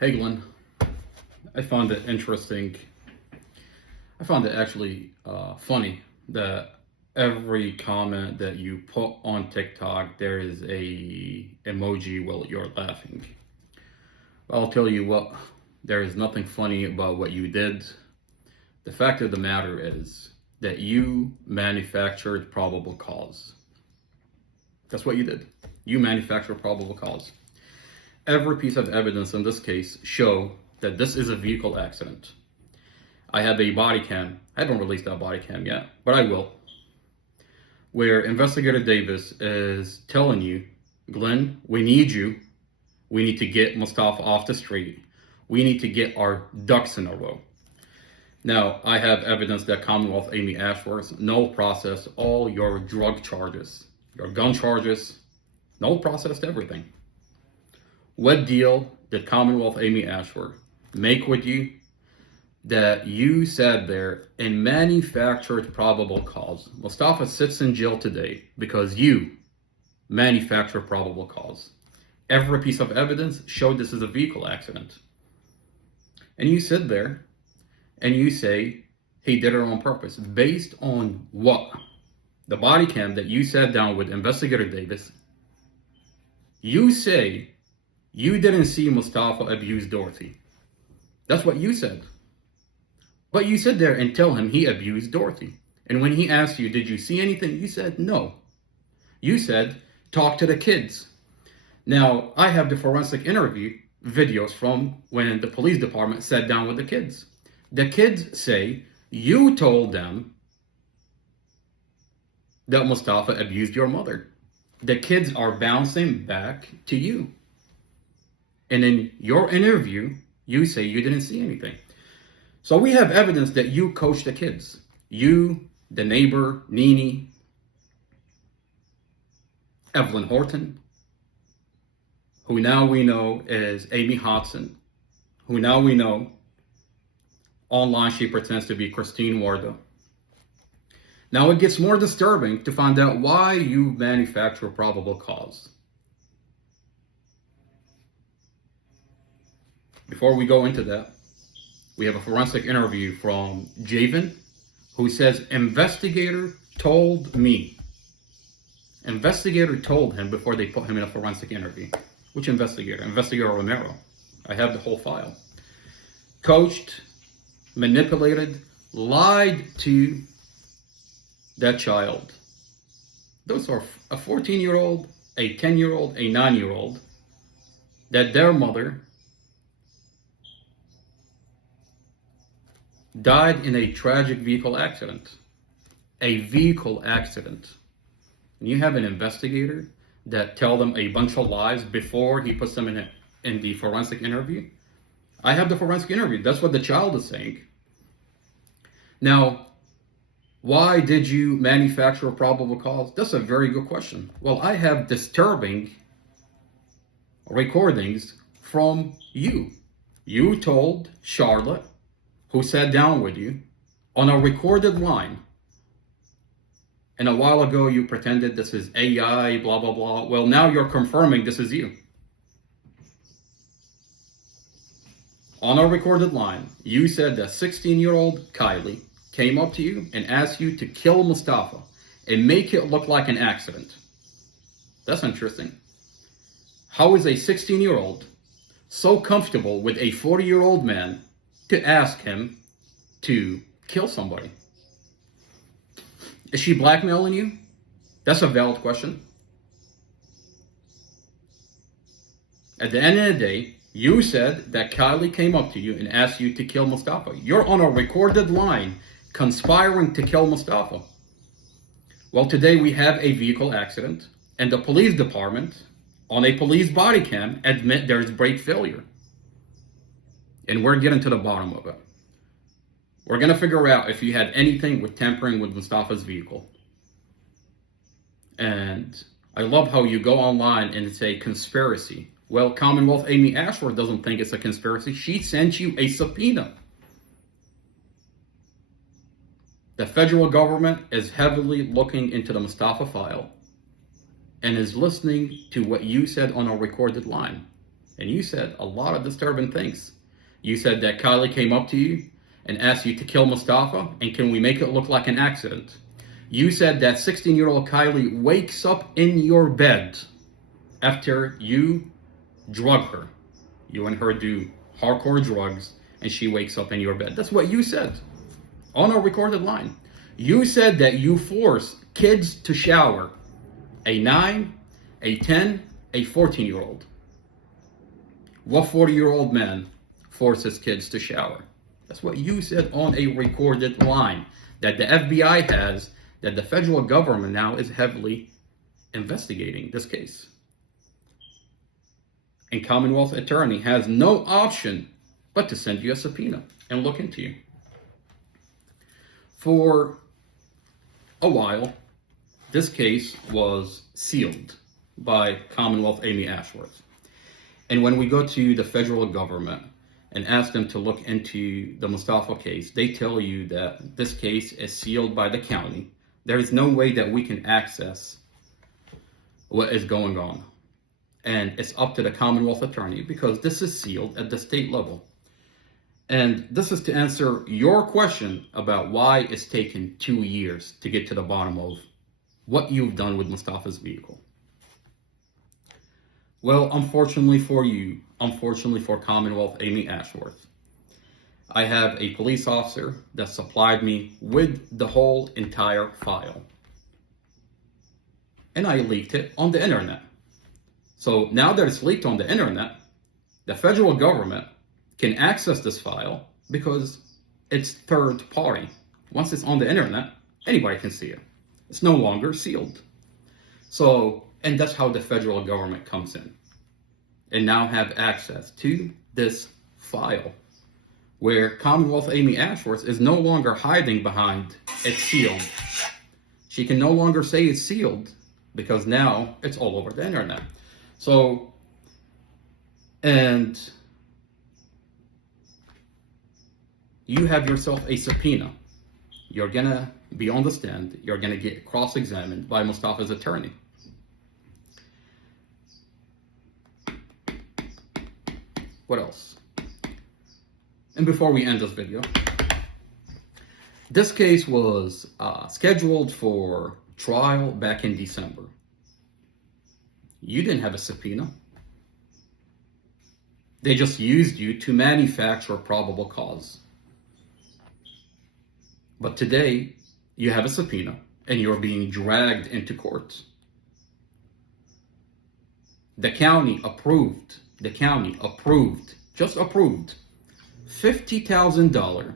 Hey Glenn, I found it interesting. I found it actually funny that every comment that you put on TikTok, there is a emoji while you're laughing. I'll tell you what, there is nothing funny about what you did. The fact of the matter is that you manufactured probable cause. That's what you did. You manufactured probable cause. Every piece of evidence in this case show that this is a vehicle accident. I have a body cam. I haven't released that body cam yet, but I will. Where Investigator Davis is telling you, Glenn, we need you. We need to get Mustafa off the street. We need to get our ducks in a row. Now, I have evidence that Commonwealth Amy Ashworth no processed all your drug charges, your gun charges, no processed everything. What deal did Commonwealth Amy Ashworth make with you that you sat there and manufactured probable cause? Mustafa sits in jail today because you manufactured probable cause. Every piece of evidence showed this is a vehicle accident. And you sit there and you say he did it on purpose. Based on what? The body cam that you sat down with Investigator Davis, you say you didn't see Mustafa abuse Dorothy. That's what you said. But you sit there and tell him he abused Dorothy. And when he asked you, did you see anything? You said no. You said, talk to the kids. Now, I have the forensic interview videos from when the police department sat down with the kids. The kids say you told them that Mustafa abused your mother. The kids are bouncing back to you. And in your interview, you say you didn't see anything. So we have evidence that you coached the kids. You, the neighbor, Nene, Evelyn Horton, who now we know is Amy Hodson, who now we know online she pretends to be Christine Wardo. Now it gets more disturbing to find out why you manufacture a probable cause. Before we go into that, we have a forensic interview from Javen, who says, investigator told me. Investigator told him before they put him in a forensic interview. Which investigator? Investigator Romero. I have the whole file. Coached, manipulated, lied to that child. Those are a 14-year-old, a 10-year-old, a 9-year-old, that their mother died in a tragic vehicle accident. A vehicle accident. And you have an investigator that tell them a bunch of lies before he puts them in the forensic interview. I have the forensic interview. That's what the child is saying. Now, why did you manufacture a probable cause? That's a very good question. Well, I have disturbing recordings from you. You told Charlotte, who sat down with you, on a recorded line. And a while ago, you pretended this is AI, blah, blah, blah. Well, now you're confirming this is you. On a recorded line, you said that 16-year-old Kylie came up to you and asked you to kill Mustafa and make it look like an accident. That's interesting. How is a 16-year-old so comfortable with a 40-year-old man to ask him to kill somebody? Is she blackmailing you? That's a valid question. At the end of the day, you said that Kylie came up to you and asked you to kill Mustafa. You're on a recorded line conspiring to kill Mustafa. Well, today we have a vehicle accident, and the police department, on a police body cam, admit there's brake failure. And we're getting to the bottom of it. We're going to figure out if you had anything with tampering with Mustafa's vehicle. And I love how you go online and say conspiracy. Well, Commonwealth Amy Ashworth doesn't think it's a conspiracy. She sent you a subpoena. The federal government is heavily looking into the Mustafa file and is listening to what you said on a recorded line. And you said a lot of disturbing things. You said that Kylie came up to you and asked you to kill Mustafa, and can we make it look like an accident? You said that 16-year-old Kylie wakes up in your bed after you drug her. You and her do hardcore drugs, and she wakes up in your bed. That's what you said on a recorded line. You said that you force kids to shower. A 9, a 10, a 14-year-old. What 40-year-old man forces kids to shower? That's what you said on a recorded line that the FBI has, that the federal government now is heavily investigating this case. And Commonwealth attorney has no option but to send you a subpoena and look into you. For a while, this case was sealed by Commonwealth Amy Ashworth. And when we go to the federal government and ask them to look into the Mustafa case, they tell you that this case is sealed by the county. There is no way that we can access what is going on. And it's up to the Commonwealth attorney because this is sealed at the state level. And this is to answer your question about why it's taken 2 years to get to the bottom of what you've done with Mustafa's vehicle. Well, unfortunately for you, unfortunately for Commonwealth Amy Ashworth, I have a police officer that supplied me with the whole entire file. And I leaked it on the internet. So now that it's leaked on the internet, the federal government can access this file because it's third party. Once it's on the internet, anybody can see it. It's no longer sealed. So, and that's how the federal government comes in and now have access to this file where Commonwealth Amy Ashworth is no longer hiding behind it's sealed. She can no longer say it's sealed because now it's all over the internet. So, and you have yourself a subpoena. You're gonna be on the stand. You're gonna get cross-examined by Mustafa's attorney. What else? And before we end this video, this case was scheduled for trial back in December. You didn't have a subpoena. They just used you to manufacture a probable cause. But today, you have a subpoena and you're being dragged into court. The county approved, just approved $50,000.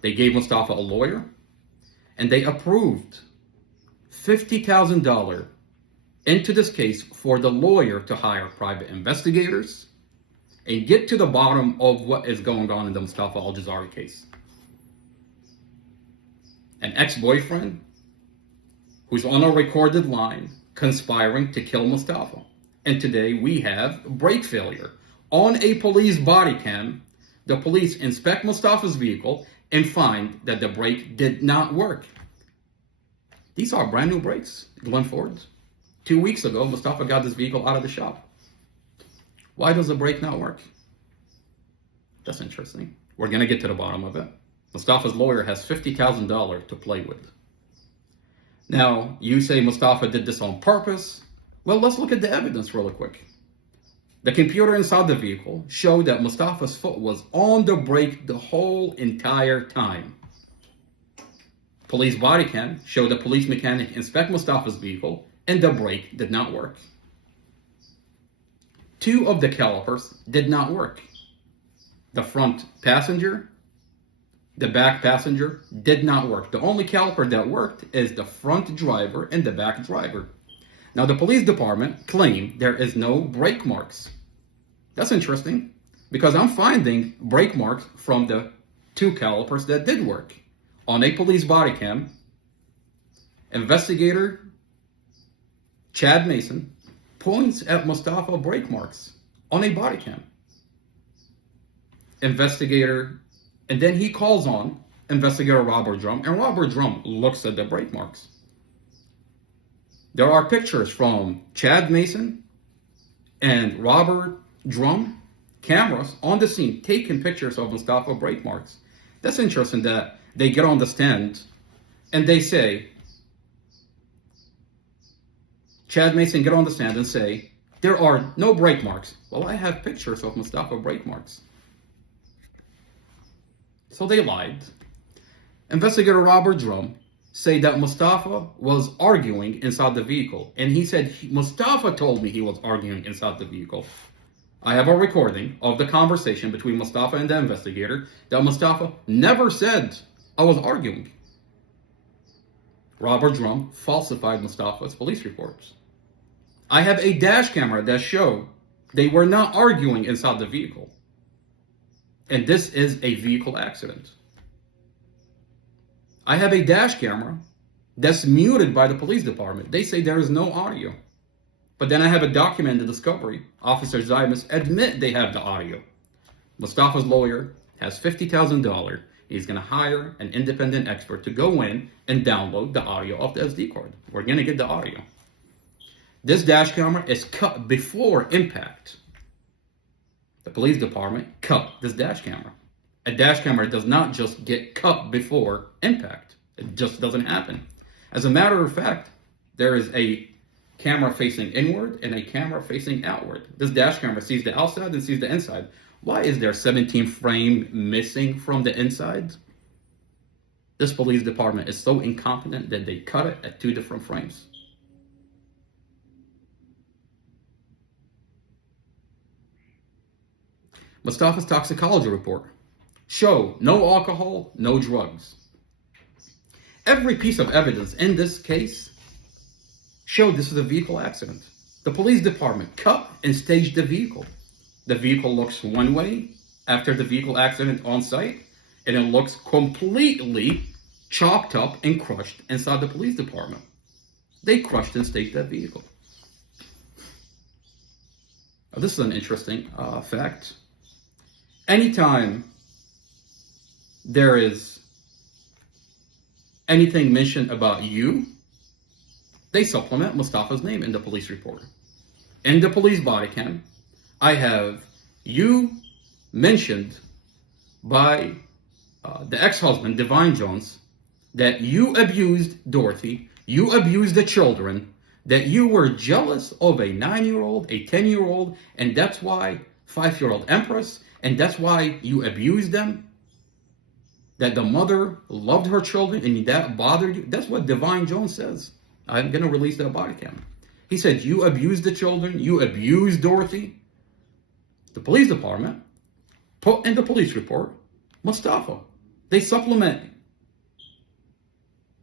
They gave Mustafa a lawyer and they approved $50,000 into this case for the lawyer to hire private investigators and get to the bottom of what is going on in the Mustafa Al-Jazari case. An ex-boyfriend who's on a recorded line conspiring to kill Mustafa. And today we have brake failure. On a police body cam, the police inspect Mustafa's vehicle and find that the brake did not work. These are brand new brakes, Glen Forde's. 2 weeks ago, Mustafa got this vehicle out of the shop. Why does the brake not work? That's interesting. We're going to get to the bottom of it. Mustafa's lawyer has $50,000 to play with. Now, you say Mustafa did this on purpose. Well, let's look at the evidence really quick. The computer inside the vehicle showed that Mustafa's foot was on the brake the whole entire time. Police body cam showed the police mechanic inspect Mustafa's vehicle and the brake did not work. 2 of the calipers did not work. The front passenger, the back passenger did not work. The only caliper that worked is the front driver and the back driver. Now, the police department claimed there is no brake marks. That's interesting because I'm finding brake marks from the 2 calipers that did work. On a police body cam, investigator Chad Mason points at Mustafa brake marks on a body cam. Investigator, and then he calls on investigator Robert Drum, and Robert Drum looks at the brake marks. There are pictures from Chad Mason and Robert drum cameras on the scene taking pictures of Mustafa brake marks. That's interesting that they get on the stand and they say, Chad Mason get on the stand and say, there are no brake marks. Well, I have pictures of Mustafa brake marks. So they lied. Investigator Robert Drum said that Mustafa was arguing inside the vehicle. And he said, Mustafa told me he was arguing inside the vehicle. I have a recording of the conversation between Mustafa and the investigator that Mustafa never said I was arguing. Robert Drum falsified Mustafa's police reports. I have a dash camera that showed they were not arguing inside the vehicle. And this is a vehicle accident. I have a dash camera that's muted by the police department. They say there is no audio. But then I have a documented discovery. Officer Zymus admit they have the audio. Mustafa's lawyer has $50,000. He's going to hire an independent expert to go in and download the audio of the SD card. We're going to get the audio. This dash camera is cut before impact. The police department cut this dash camera. A dash camera does not just get cut before impact. It just doesn't happen. As a matter of fact, there is a camera facing inward and a camera facing outward. This dash camera sees the outside and sees the inside. Why is there 17 frame missing from the inside? This police department is so incompetent that they cut it at 2 different frames. Mustafa's toxicology report show no alcohol, no drugs. Every piece of evidence in this case showed this is a vehicle accident. The police department cut and staged the vehicle. The vehicle looks one way after the vehicle accident on site, and it looks completely chopped up and crushed inside the police department. They crushed and staged that vehicle. Now, this is an interesting fact. Anytime there is anything mentioned about you, they supplement Mustafa's name in the police report. In the police body cam, I have you mentioned by the ex-husband, Divine Jones, that you abused Dorothy, you abused the children, that you were jealous of a 9-year-old, a 10-year-old, and that's why 5-year-old Empress, and that's why you abused them, that the mother loved her children and that bothered you. That's what Divine Jones says. I'm going to release that body cam. He said, you abused the children, you abused Dorothy. The police department put in the police report, Mustafa. They supplement.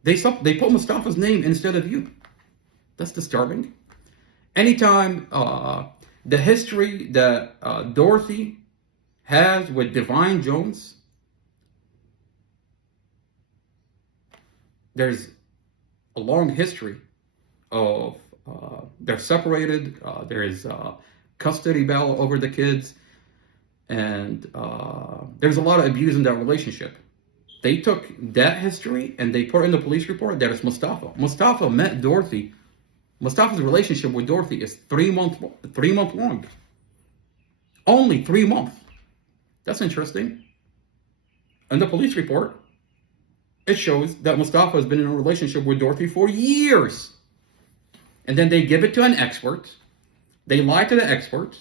They put Mustafa's name instead of you. That's disturbing. Anytime the history that Dorothy has with Divine Jones, there's a long history of they're separated. There is custody battle over the kids, and there's a lot of abuse in that relationship. They took that history and they put in the police report that it's Mustafa. Mustafa met Dorothy. Mustafa's relationship with Dorothy is 3 months long. Only 3 months. That's interesting. In the police report, it shows that Mustafa has been in a relationship with Dorothy for years. And then they give it to an expert. They lie to the expert.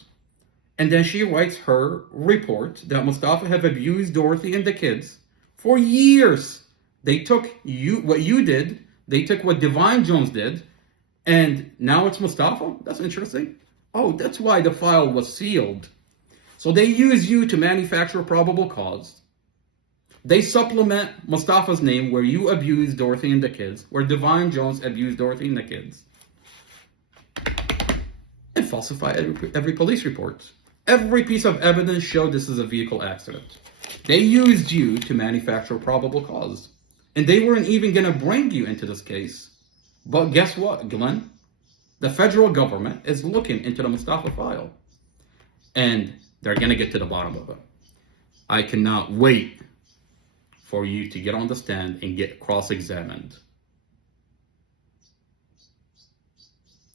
And then she writes her report that Mustafa have abused Dorothy and the kids for years. They took what you did. They took what Divine Jones did. And now it's Mustafa? That's interesting. Oh, that's why the file was sealed. So they use you to manufacture a probable cause. They supplement Mustafa's name where you abused Dorothy and the kids, where Divine Jones abused Dorothy and the kids. And falsify every police report. Every piece of evidence showed this is a vehicle accident. They used you to manufacture a probable cause. And they weren't even going to bring you into this case. But guess what, Glenn? The federal government is looking into the Mustafa file. And they're going to get to the bottom of it. I cannot wait for you to get on the stand and get cross-examined.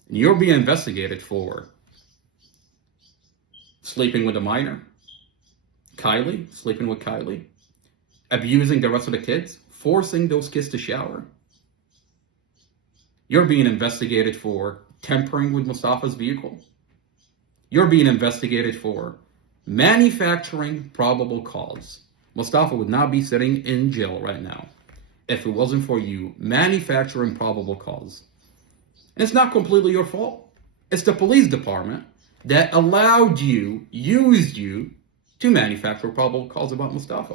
You're being investigated for sleeping with a minor, Kylie, sleeping with Kylie, abusing the rest of the kids, forcing those kids to shower. You're being investigated for tampering with Mustafa's vehicle. You're being investigated for manufacturing probable cause. Mustafa would not be sitting in jail right now if it wasn't for you manufacturing probable cause. And it's not completely your fault. It's the police department that allowed you, used you, to manufacture probable cause about Mustafa.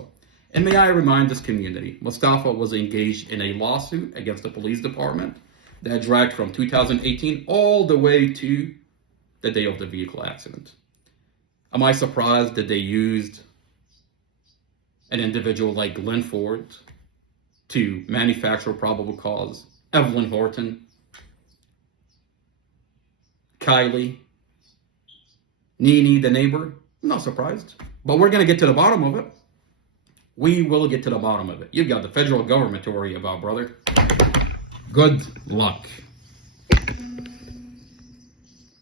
And may I remind this community, Mustafa was engaged in a lawsuit against the police department that dragged from 2018 all the way to the day of the vehicle accident. Am I surprised that they used an individual like Glenn Forde to manufacture probable cause? Evelyn Horton, Kylie, Nene, the neighbor? I'm not surprised. But we're going to get to the bottom of it. We will get to the bottom of it. You've got the federal government to worry about, brother. Good luck.